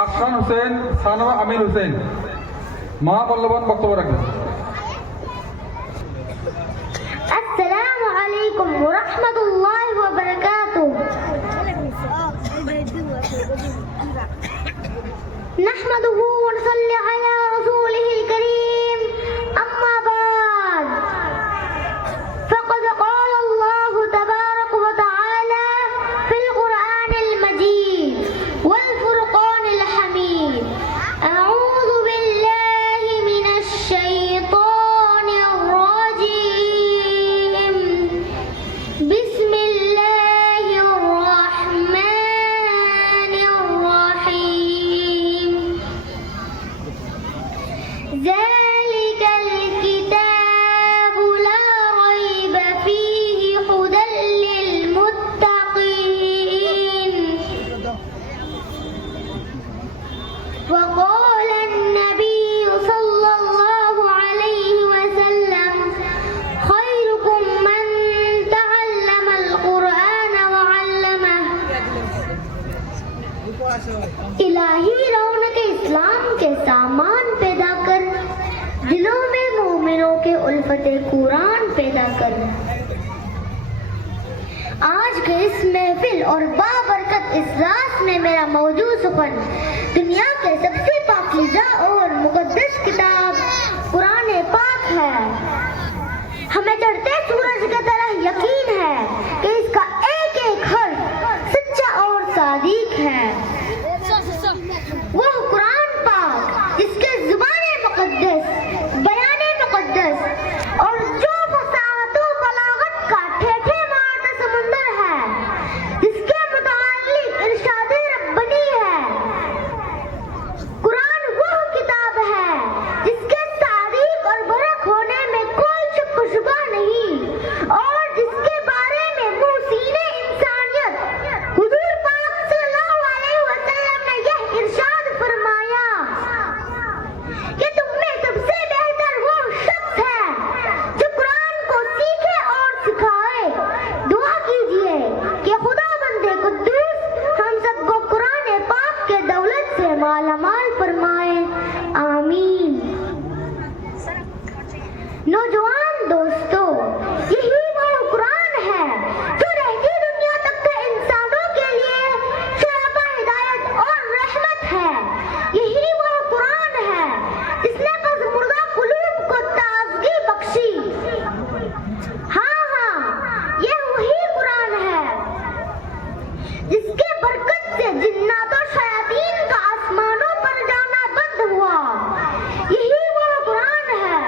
আকসান হোসেন, সানোয়া আমিন হোসেন মহামূল্যবান বক্তব্য রাখবেন। আসসালামু আলাইকুম ওয়া রাহমাতুল্লাহি ওয়া বারাকাতুহু। নাহমাদুহু ওয়া নুসাল্লি আলা রাসূলিহিল কারীম, আম্মা বা'দ। ফাকাদ ক্বালা আল্লাহু তাবারাকা ওয়া তাআলা ফিল কুরআনিল মাজিদ ওয়াল ফুরকানিল হামিদ। আউযু বিল্লাহি মিনাশ শাইতানির রাজীম। বিসমিল্লাহির রাহমানির রাহিম। যালিকাল কিতাবু লা রাইবা ফীহি হুদাল লিল মুত্তাকিন। وقال النبي صلى الله عليه وسلم خيركم من تعلم القرآن وعلمه. الہی رونق اسلام کے سامان پیدا کر، دلوں میں مومنوں کے الفت قرآن پیدا کر۔ آج کے اس محفل اور بابرکت اس راس میں میرا موضوع سخن دنیا کے سب سے پاکیزہ اور مقدس کتاب قرآن پاک ہے۔ ہمیں چڑھتے سورج کی طرح یقین ہے کہ اس کا ایک ایک حرف سچا اور صادق ہے۔ وہ قرآن پاک جس کے زبان مقدس، بیان مقدس اور جو فصاحت و بلاغت کا ٹھیٹھے مارتا سمندر ہے، جس کے متعلق ارشاد ربانی ہے۔ قرآن وہ کتاب ہے جس کے صادق اور برحق ہونے میں کوئی شک و شبہ نہیں، اور جس کے بارے میں محسن انسانیت حضور پاک صلی اللہ علیہ وسلم نے یہ ارشاد فرمایا کہ تم میں سب سے بہتر وہ شخص ہے جو قرآن کو سیکھے اور سکھائے۔ دعا کیجئے کہ خدا بندے قدوس ہم سب کو قرآن پاک کے دولت سے مالا مال فرمائے، آمین۔ نوجوان دوستو، یہی وہ قرآن ہے جو رہتی دنیا تک کے انسانوں کے لیے شرف ہدایت اور رحمت ہے۔ یہی وہ قرآن ہے جس نے مردہ قلوب کو تازگی بخشی۔ ہاں، یہ وہی قرآن ہے جس کے برکت سے جنات و شیاطین کا آسمانوں پر جانا بند ہوا۔ یہی وہ قرآن ہے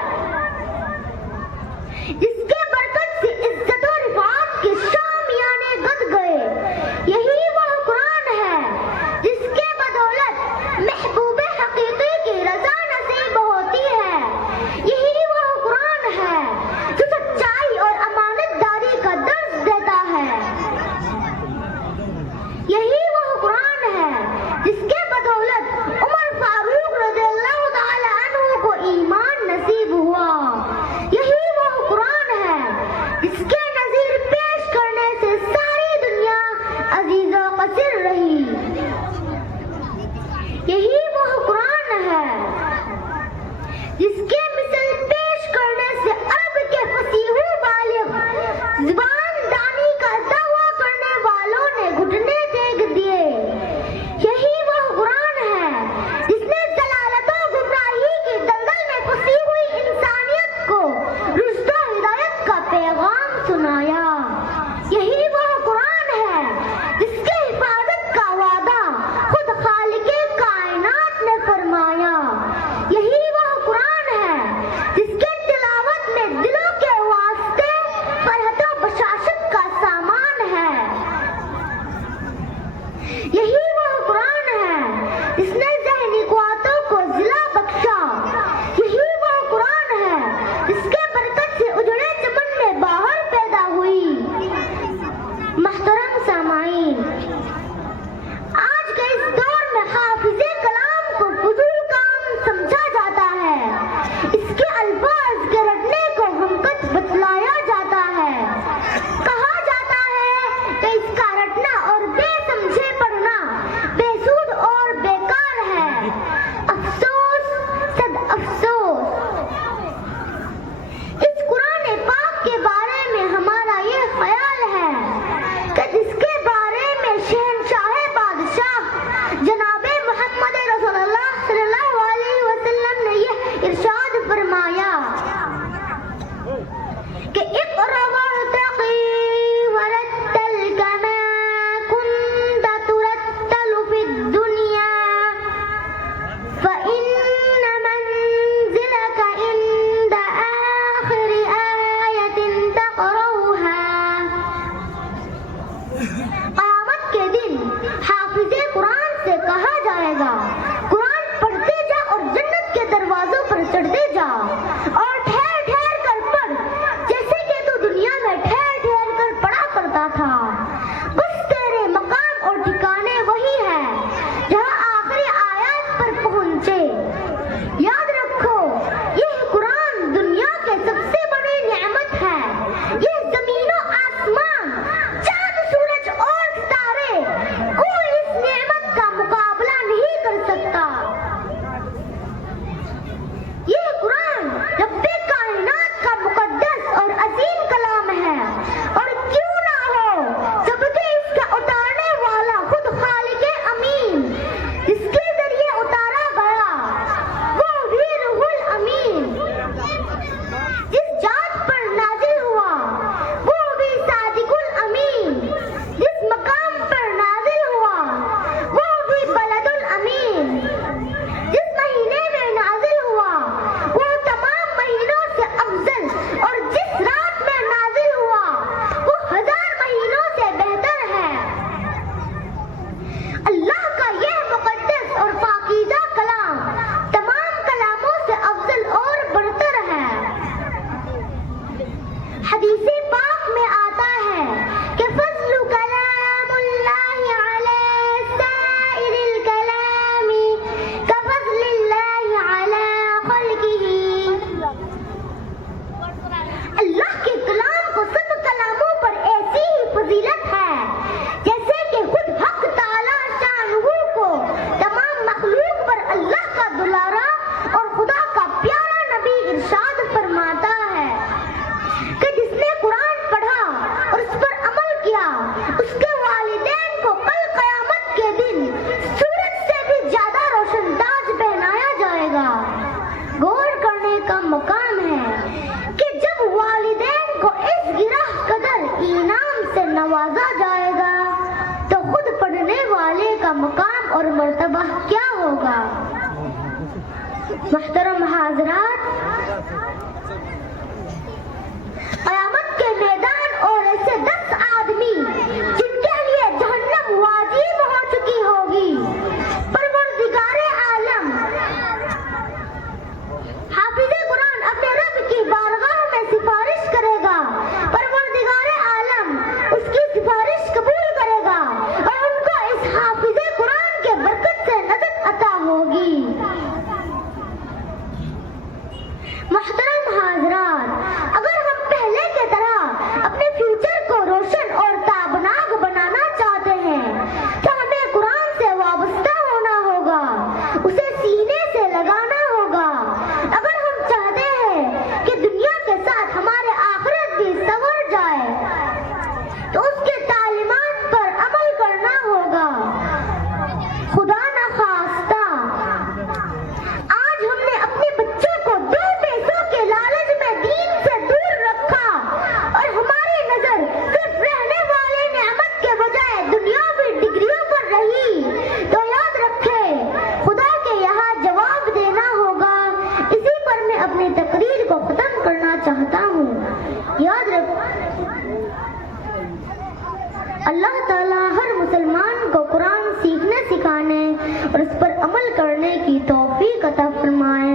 محترم حاضرات، قیامت کے میدان اور ایسے 10 آدمی جن کے لیے جہنم واجب ہو چکی ہوگی، پروردگار عالم حافظ قرآن اپنے رب کی بارگاہ میں سفارش کرے گا، پروردگار عالم اس کی سفارش قبول کرے گا اور ان کو اس حافظ قرآن کے برکت سے نجات عطا ہوگی۔ محترم حاضرات، اگر ہم پہلے کی طرح اپنے فیوچر کو روشن اور تابناک بنانا چاہتے ہیں تو ہمیں قرآن سے وابستہ ہونا ہوگا، اسے سینے سے لگانا ہوگا۔ اگر ہم چاہتے ہیں کہ دنیا کے ساتھ ہمارے آخرت بھی سنور جائے تو اس کے تعلیمات پر عمل کرنا ہوگا۔ خدا نخواستہ آج ہم نے اپنے بچوں کو 2 پیسوں کے لالچ میں دین سے دور رکھا اور ہماری نظر صرف رہنے والے نعمت کے بجائے دنیاوی ڈگریوں پر رہی، تو یاد رکھے خدا کے یہاں جواب دینا ہوگا۔ اسی پر میں اپنی تقریر کو ختم کرنا چاہتا ہوں۔ یاد رکھ، اللہ تعالیٰ ہر مسلمان کو قرآن سیکھنے سکھانے اور اس پر عمل کرنے کی توفیق عطا فرمائے۔